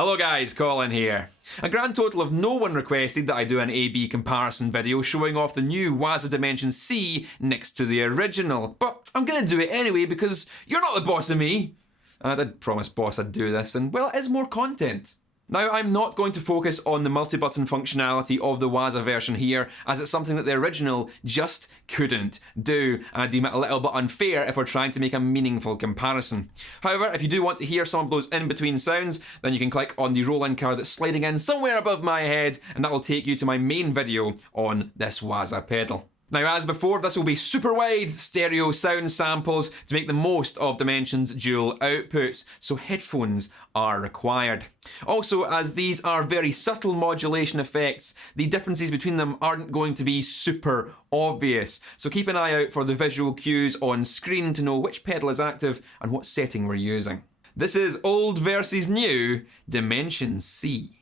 Hello guys, Colin here. A grand total of no one requested that I do an A-B comparison video showing off the new Waza Dimension C next to the original, but I'm gonna do it anyway because you're not the boss of me. And I did promise boss I'd do this, and well, it is more content. Now, I'm not going to focus on the multi-button functionality of the Waza version here, as it's something that the original just couldn't do, and I deem it a little bit unfair if we're trying to make a meaningful comparison. However, if you do want to hear some of those in-between sounds, then you can click on the roll-in card that's sliding in somewhere above my head, and that will take you to my main video on this Waza pedal. Now, as before, this will be super wide stereo sound samples to make the most of Dimension's dual outputs, so headphones are required. Also, as these are very subtle modulation effects, the differences between them aren't going to be super obvious, so keep an eye out for the visual cues on screen to know which pedal is active and what setting we're using. This is old versus new Dimension C.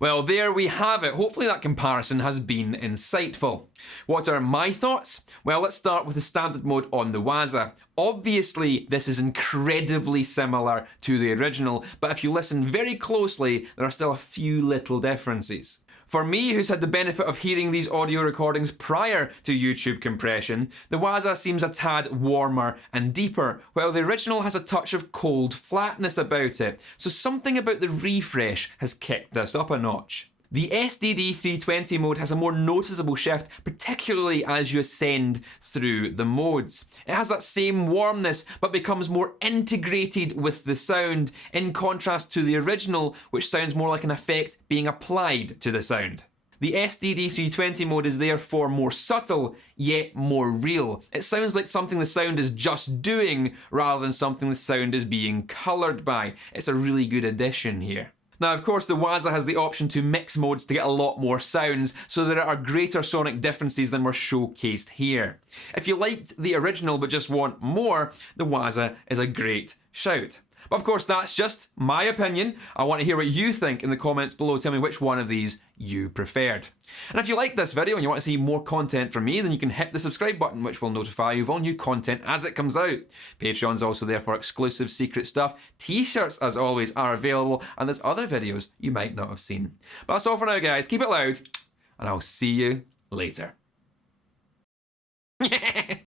Well, there we have it. Hopefully that comparison has been insightful. What are my thoughts? Well, let's start with the standard mode on the Waza. Obviously, this is incredibly similar to the original, but if you listen very closely, there are still a few little differences. For me, who's had the benefit of hearing these audio recordings prior to YouTube compression, the Waza seems a tad warmer and deeper, while the original has a touch of cold flatness about it, so something about the refresh has kicked this up a notch. The SDD-320 mode has a more noticeable shift, particularly as you ascend through the modes. It has that same warmness, but becomes more integrated with the sound, in contrast to the original, which sounds more like an effect being applied to the sound. The SDD-320 mode is therefore more subtle, yet more real. It sounds like something the sound is just doing, rather than something the sound is being coloured by. It's a really good addition here. Now, of course, the Waza has the option to mix modes to get a lot more sounds, so there are greater sonic differences than were showcased here. If you liked the original but just want more, the Waza is a great shout. But of course, that's just my opinion. I want to hear what you think in the comments below. Tell me which one of these you preferred. And if you like this video and you want to see more content from me, then you can hit the subscribe button, which will notify you of all new content as it comes out. Patreon's also there for exclusive secret stuff. T-shirts, as always, are available, and there's other videos you might not have seen. But that's all for now, guys. Keep it loud, and I'll see you later.